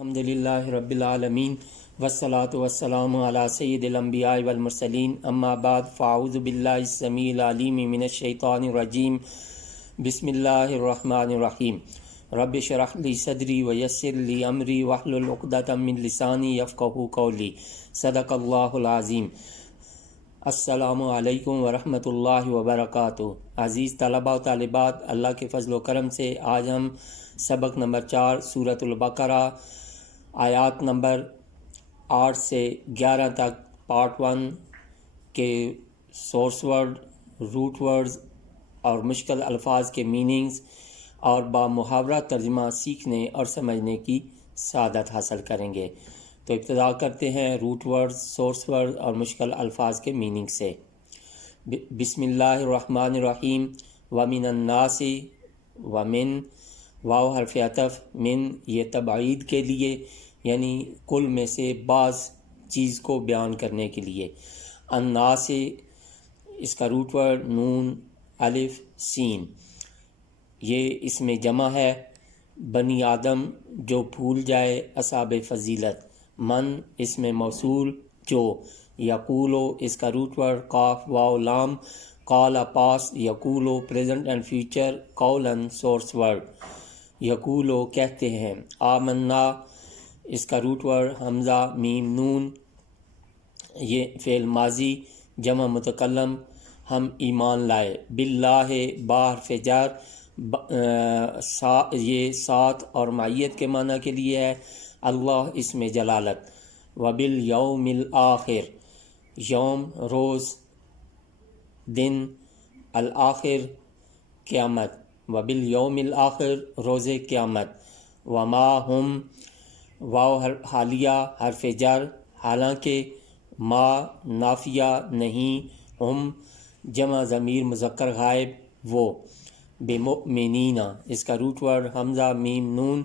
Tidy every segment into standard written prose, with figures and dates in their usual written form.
الحمدللہ رب العالمین والصلاة والسلام علی سید الانبیاء والمرسلین اما بعد فاعوذ باللہ السمیع العلیم من الشیطان الرجیم بسم اللہ الرحمن الرحیم رب اشرح لی صدری ویسر لی امری واحلل عقدۃ من لسانی یفقہوا قولی صدق اللہ العظیم۔ السلام علیکم ورحمۃ اللہ وبرکاتہ۔ عزیز طلباء و طالبات، اللہ کے فضل و کرم سے آج ہم سبق نمبر 4 سورۃ البقرہ آیات نمبر 8 سے 11 تک پارٹ 1 کے سورس ورڈ، روٹ ورڈز اور مشکل الفاظ کے میننگز اور بامحاورہ ترجمہ سیکھنے اور سمجھنے کی سعادت حاصل کریں گے۔ تو ابتدا کرتے ہیں روٹ ورڈز، سورس ورڈ اور مشکل الفاظ کے میننگ سے۔ بسم اللہ الرحمن الرحیم۔ ومن الناس، ومن واو حرف عطف، من یہ تبعید کے لیے یعنی کل میں سے بعض چیز کو بیان کرنے کے لیے۔ الناس اس کا روٹ ورڈ نون الف سین، یہ اس میں جمع ہے بنی آدم جو بھول جائے اصحاب فضیلت۔ من اس میں موصول جو، یقولو اس کا روٹ ورڈ قاف واو لام، قال پاس، یقولو پریزنٹ اینڈ فیوچر، قولن سورس ورڈ، یقولو کہتے ہیں۔ آمنا اس کا روٹ ورڈ حمزہ میم نون، یہ فعل ماضی جمع متکلم ہم ایمان لائے۔ باللہ با حرف جر، یہ ساتھ اور معیت کے معنی کے لیے ہے۔ اللہ اس میں جلالت۔ وبالیوم الآخر، یوم روز، دن، الآخر قیامت، وبالیوم الآخر روز قیامت۔ وما ہم واو حالیہ حرف جر، حالانکہ، ما نافیہ نہیں، ہم جمع ضمیر مذکر غائب وہ، بمؤمنین اس کا روٹ ورڈ حمزہ میم نون،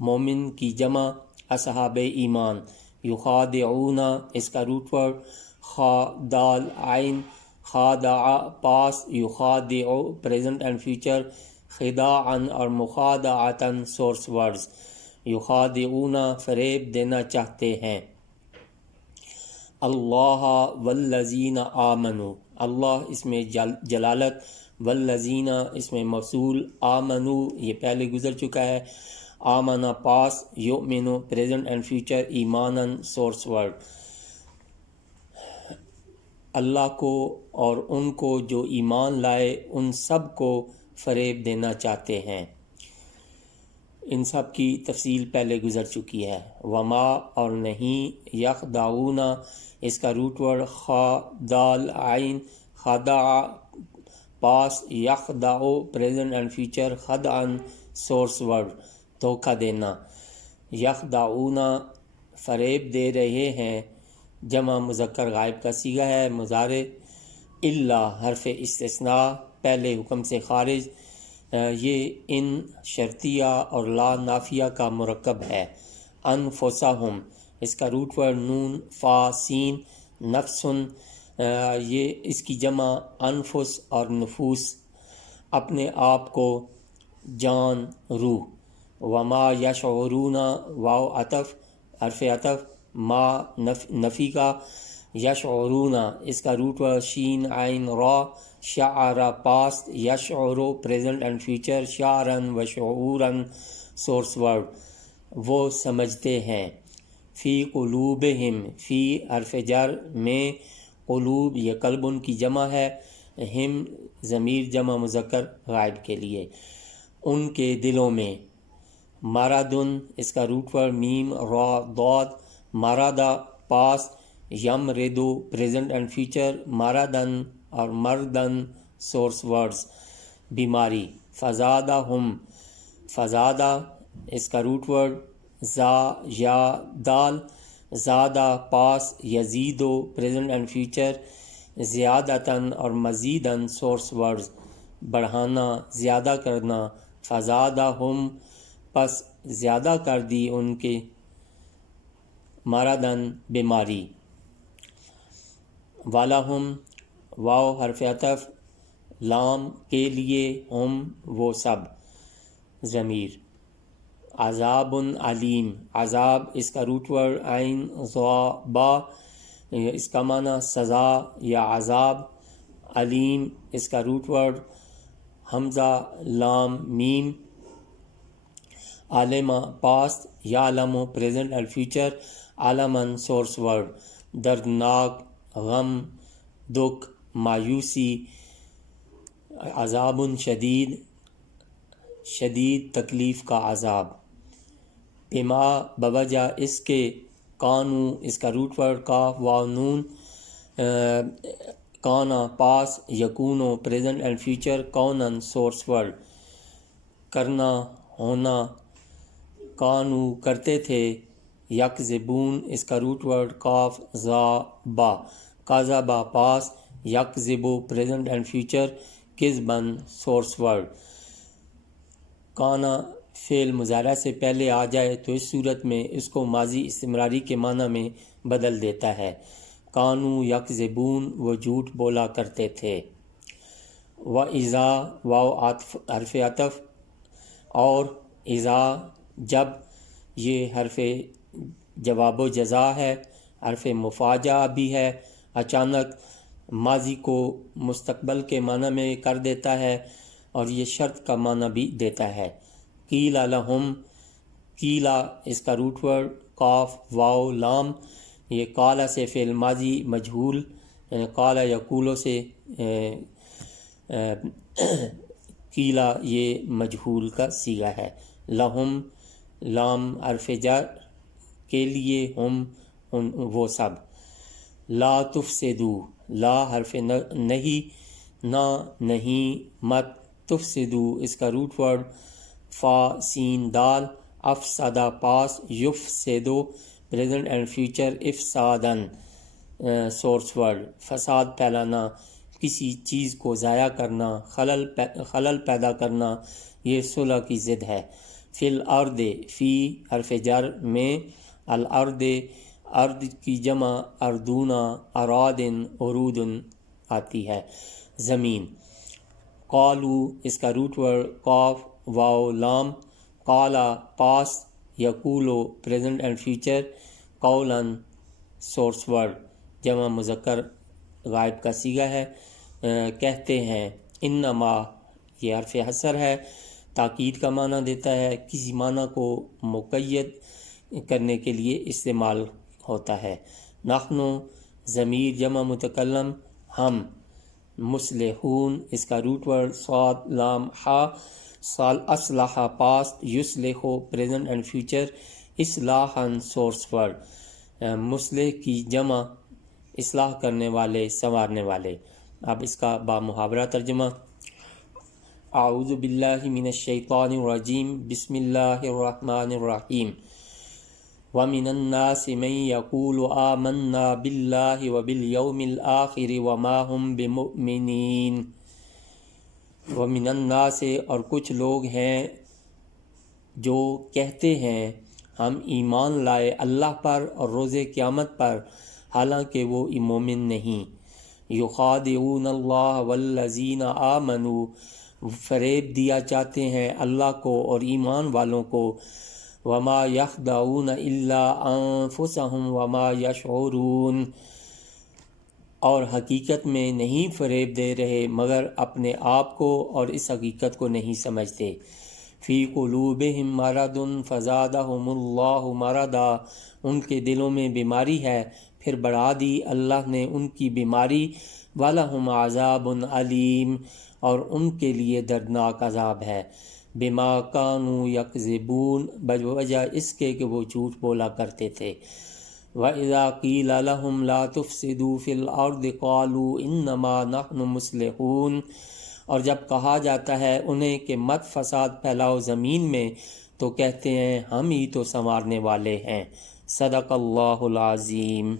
مومن کی جمع اصحاب ایمان۔ یخادعون اس کا روٹ ورڈ خا دال عین، خادع پاس، یخادع پریزنٹ اینڈ فیوچر، خداعن اور مخادعتن سورس ورڈز۔ یخادعون فریب دینا چاہتے ہیں۔ اللہ والذین آمنوا، اللہ اس میں جلالت، والذین اس میں موصول، آمنوا یہ پہلے گزر چکا ہے، آمنا پاس، یؤمنو پریزنٹ اینڈ فیوچر، ایمانن سورس ورڈ۔ اللہ کو اور ان کو جو ایمان لائے ان سب کو فریب دینا چاہتے ہیں۔ ان سب کی تفصیل پہلے گزر چکی ہے۔ وما اور نہیں، یخدعون اس کا روٹ ورڈ خا دال عین، خدع پاس، یخدع پریزنٹ اینڈ فیوچر، خدعن سورس ورڈ، دھوکہ دینا۔ یخدعون فریب دے رہے ہیں، جمع مذکر غائب کا صیغہ ہے مضارع۔ الا حرف استثناء پہلے حکم سے خارج، یہ ان شرطیہ اور لا نافیہ کا مرکب ہے۔ انفسہم اس کا روٹ ورڈ نون فا سین، نفسن یہ اس کی جمع انفس اور نفوس، اپنے آپ کو، جان، روح۔ وما یشعرون واو عطف حرف عطف ما نفی کا، یشعرون اس کا روٹ ورڈ شین عین را، شعر پاست، یشعرو پریزنٹ اینڈ فیوچر، شعرن و شعورن سورس ورڈ، وہ سمجھتے ہیں۔ فی قلوبہم، فی حرف جر میں، قلوب یہ قلب ان کی جمع ہے، ہم ضمیر جمع مذکر غائب کے لیے، ان کے دلوں میں۔ مرادن اس کا روٹ ورڈ میم را ضاد، مرادہ پاس، یم ردو پریزنٹ اینڈ فیوچر، مرادن اور مردن سورس ورڈز، بیماری۔ فزادہ ہم، فزادہ اس کا روٹ ورڈ زا یا دال، زادہ پاس، یزیدو پریزنٹ اینڈ فیوچر، زیادتاً اور مزیداً سورس ورڈز، بڑھانا، زیادہ کرنا۔ فزادہ ہم پس زیادہ کر دی ان کے، مرضاً بیماری۔ وَلَهُمْ واو حرف عطف لام کے لیے، ہم وہ سب ضمیر۔ عذاب علیم، عذاب اس کا روٹ ورڈ عین ضا با، اس کا معنی سزا یا عذاب، علیم اس کا روٹ ورڈ حمزہ لام میم، عالمہ پاسٹ، یعلم پریزنٹ اور فیوچر، عالمن سورس ورڈ، دردناک، غم، دکھ، مایوسی، عذاب شدید، شدید تکلیف کا عذاب، بما بوجہ اس کے، کانو اس کا روٹ ورڈ کاف واو نون، کانا پاس، یکونو پریزنٹ اینڈ فیوچر، کونن سورس ورڈ، کرنا ہونا، کانو کرتے تھے، یکذبون اس کا روٹ ورڈ کاف زا با، کاذبا پاس، یکذبو پریزنٹ اینڈ فیوچر، کذبن سورس ورڈ۔ کانا فعل مضارع سے پہلے آ جائے تو اس صورت میں اس کو ماضی استمراری کے معنی میں بدل دیتا ہے، کانو یکذبون وہ جھوٹ بولا کرتے تھے، و اذا واو حرف عطف، اور اذا جب، یہ حرف جواب و جزا ہے، حرف مفاجہ بھی ہے، اچانک ماضی کو مستقبل کے معنی میں کر دیتا ہے اور یہ شرط کا معنی بھی دیتا ہے۔ قیل لہم، قیلا اس کا روٹ ورڈ قاف واو لام، یہ قالا سے فعل ماضی مجہول، یعنی قالا یقولو سے قیلا یہ مجہول کا صیغہ ہے، لہم لام حرف جر کے لیے، ہم وہ سب، لا تفسدو لا حرف نہیں، نہ نہیں، مت، تفسدو اس کا روٹ ورڈ فا سین دال، افسدہ پاس، یفسدو present and future, افسادن source word, فساد پھیلانا، کسی چیز کو ضائع کرنا، خلل پیدا کرنا، یہ صلح کی ضد ہے۔ فی الارض، فی حرف جر میں، الارض ارض کی جمع اردونا، ارادن ارودن آتی ہے، زمین۔ قالو اس کا روٹ ورڈ قاف واو لام، قالا پاس، یقولو پریزنٹ اینڈ فیوچر، قولن سورس ورڈ، جمع مذکر غائب کا صیغہ ہے، کہتے ہیں، انما یہ حرف حصر ہے، تاکید کا معنی دیتا ہے، کسی معنی کو مقید کرنے کے لیے استعمال ہوتا ہے۔ نحنو ضمیر جمع متکلم، ہم، مصلحون اس کا روٹ ورڈ صاد لام ہا، سال اصلح پاسٹ، یصلحو پریزنٹ اینڈ فیوچر، اصلاحاً سورس ورڈ، مصلح کی جمع اصلاح کرنے والے، سنوارنے والے۔ اب اس کا با محاورہ ترجمہ۔ اعوذ باللہ من الشیطان الرجیم، بسم اللہ الرحمن الرحیم۔ وَمِنَ النَّاسِ مَن يَقُولُ آمَنَّا بِاللَّهِ وَبِالْيَوْمِ الْآخِرِ وَمَا هُمْ بِمُؤْمِنِينَ۔ وَمِنَ النَّاسِ اور کچھ لوگ ہیں جو کہتے ہیں ہم ایمان لائے اللہ پر اور روز قیامت پر، حالانکہ وہ مومن نہیں۔ یخادعون اللہ والذین آمنوا، فریب دیا چاہتے ہیں اللہ کو اور ایمان والوں کو، وما یخدعون الا انفسهم وما یشعرون، اور حقیقت میں نہیں فریب دے رہے مگر اپنے آپ کو اور اس حقیقت کو نہیں سمجھتے۔ فی قلوبہم مرض فزادہم اللہ مرضا، ان کے دلوں میں بیماری ہے پھر بڑھا دی اللہ نے ان کی بیماری، وَلَهُمْ عَذَابٌ علیم، اور ان کے لیے دردناک عذاب ہے، بما کانوا یکذبون، بوجہ اس کے کہ وہ جھوٹ بولا کرتے تھے۔ وَإِذَا قِيلَ لَهُمْ لَا تُفْسِدُوا فِي الْأَرْضِ قَالُوا إِنَّمَا نَحْنُ مُصْلِحُونَ، اور جب کہا جاتا ہے انہیں کہ مت فساد پھیلاؤ زمین میں تو کہتے ہیں ہم ہی تو سنوارنے والے ہیں۔ صدق اللہ العظیم۔